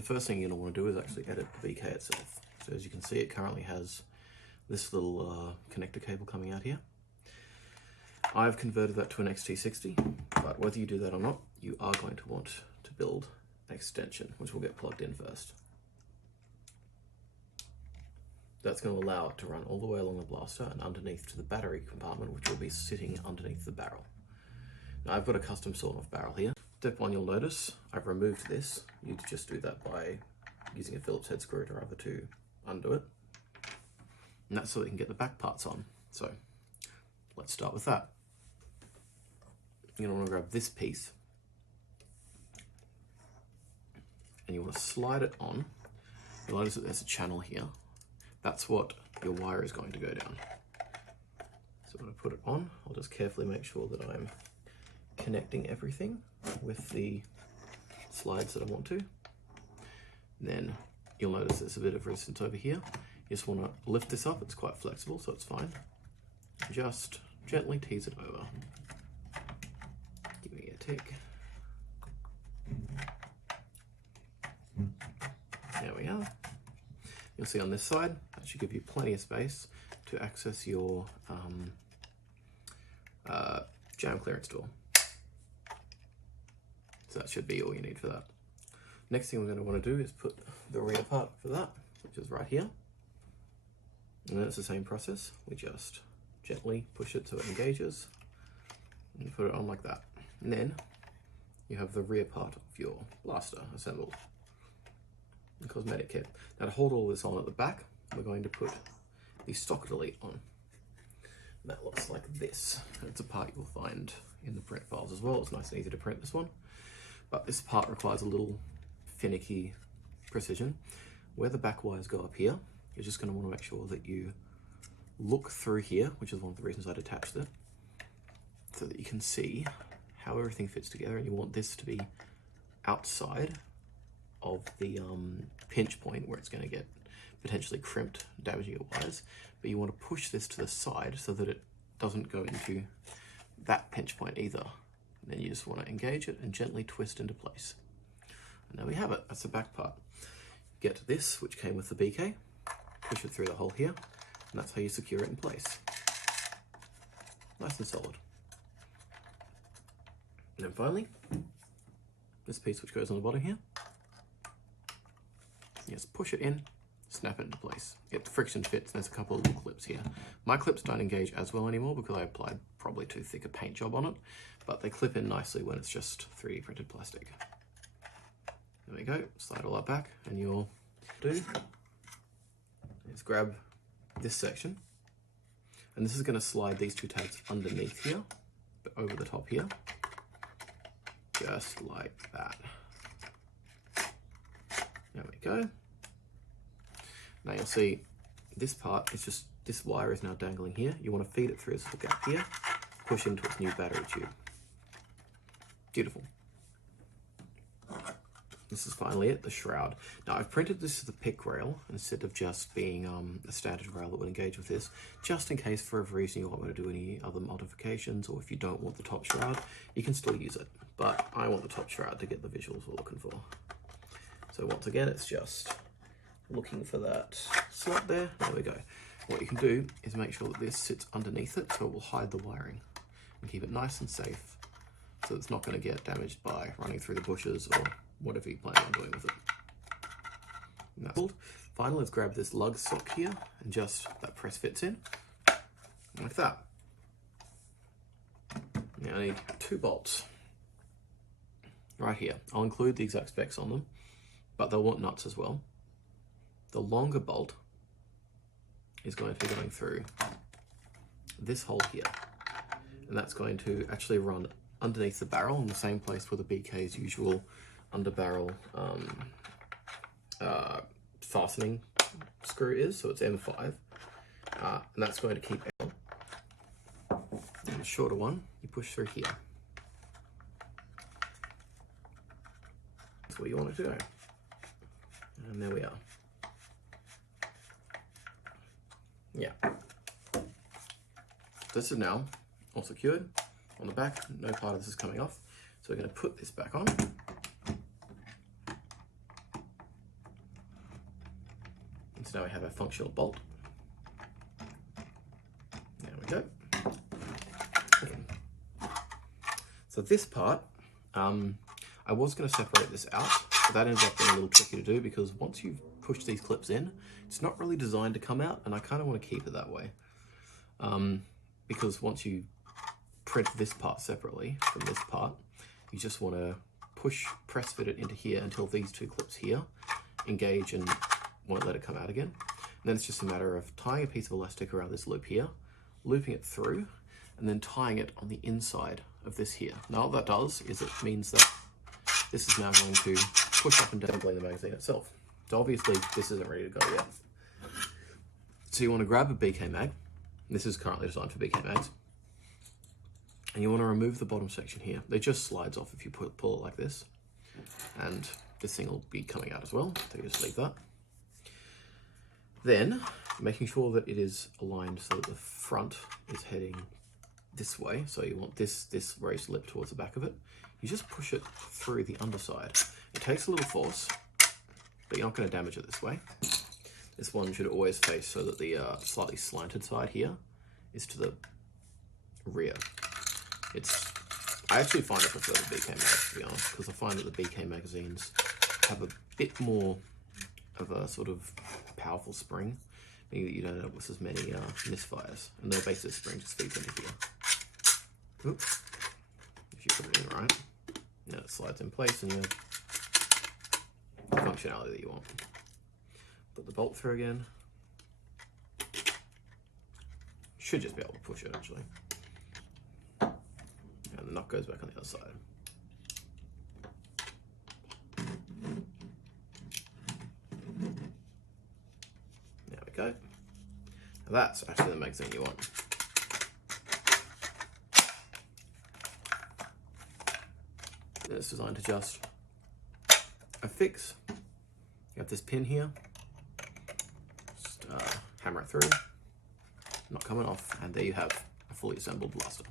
the first thing you're going to want to do is actually edit the BK itself. So as you can see, it currently has this little connector cable coming out here. I've converted that to an XT60, but whether you do that or not, you are going to want to build an extension, which will get plugged in first. That's going to allow it to run all the way along the blaster and underneath to the battery compartment, which will be sitting underneath the barrel. Now I've got a custom sawn-off barrel here. Step 1, you'll notice I've removed this. You just do that by using a Phillips head screwdriver to undo it. And that's so we can get the back parts on. So let's start with that. You're going to want to grab this piece and you want to slide it on. You'll notice that there's a channel here. That's what your wire is going to go down. So when I put it on, I'll just carefully make sure that I'm connecting everything with the slides that I want to. Then you'll notice there's a bit of resistance over here. You just want to lift this up. It's quite flexible, so it's fine. Just gently tease it over. Give me a tick. There we are. You'll see on this side, that should give you plenty of space to access your jam clearance tool. So that should be all you need for that. Next thing we're going to want to do is put the rear part for that, which is right here. And then it's the same process. We just gently push it so it engages and put it on like that. And then you have the rear part of your blaster assembled. The Cosmetic kit. Now to hold all this on at the back, we're going to put the stock delete on. And that looks like this. It's a part you'll find in the print files as well. It's nice and easy to print this one. But this part requires a little finicky precision. Where the back wires go up here, you're just going to want to make sure that you look through here, which is one of the reasons I detached it, so that you can see how everything fits together. And you want this to be outside of the pinch point where it's going to get potentially crimped, damaging your wires, but you want to push this to the side so that it doesn't go into that pinch point either. And then you just want to engage it and gently twist into place. And there we have it. That's the back part. Get this, which came with the BK, push it through the hole here, and that's how you secure it in place. Nice and solid. And then finally, this piece which goes on the bottom here. Just push it in, snap it into place. It friction fits. There's a couple of little clips here. My clips don't engage as well anymore because I applied probably too thick a paint job on it, but they clip in nicely when it's just 3D printed plastic. There we go, slide all that back, and you'll do is grab this section, and this is going to slide these two tabs underneath here, but over the top here, just like that. There we go. Now you'll see this part is just, this wire is now dangling here. You want to feed it through this little gap here, push into its new battery tube. Beautiful. This is finally it, the shroud. Now I've printed this as the pick rail instead of just being a standard rail that would engage with this, just in case for whatever reason you want me to do any other modifications, or if you don't want the top shroud, you can still use it. But I want the top shroud to get the visuals we're looking for. So once again, it's just looking for that slot there. There we go. What you can do is make sure that this sits underneath it so it will hide the wiring and keep it nice and safe so it's not going to get damaged by running through the bushes or whatever you plan on doing with it. And that's all. Finally, let's grab this lug sock here and just that press fits in like that. Now I need 2 bolts right here. I'll include the exact specs on them, but they'll want nuts as well. The longer bolt is going to be going through this hole here, and that's going to actually run underneath the barrel in the same place where the BK's usual under barrel fastening screw is, so it's M5, and that's going to keep it. And the shorter one, you push through here. That's where you want it to go. And there we are. Yeah. This is now all secured on the back. No part of this is coming off. So we're going to put this back on. So now we have our functional bolt. There we go. So this part, I was going to separate this out, but that ended up being a little tricky to do because once you've pushed these clips in, it's not really designed to come out, and I kind of want to keep it that way. Because once you print this part separately from this part, you just want to press fit it into here until these two clips here engage and won't let it come out again. And then it's just a matter of tying a piece of elastic around this loop here, looping it through, and then tying it on the inside of this here. Now what that does is it means that this is now going to push up and down the magazine itself. So obviously this isn't ready to go yet. So you want to grab a BK mag. This is currently designed for BK mags. And you want to remove the bottom section here. It just slides off if you pull it like this. And this thing will be coming out as well, so you just leave that. Then, making sure that it is aligned so that the front is heading this way, so you want this raised lip towards the back of it, you just push it through the underside. It takes a little force, but you're not going to damage it this way. This one should always face so that the slightly slanted side here is to the rear. I actually find I prefer the BK mags, to be honest, because I find that the BK magazines have a bit more of a sort of powerful spring, meaning that you don't end up with as many misfires, and the base of the spring just feeds into here. Oop. If you put it in right, now it slides in place and you have the functionality that you want. Put the bolt through again. Should just be able to push it actually. And the nut goes back on the other side. There we go. Now that's actually the magazine you want. It's designed to just affix. You have this pin here. Just hammer it through. Not coming off, and there you have a fully assembled blaster.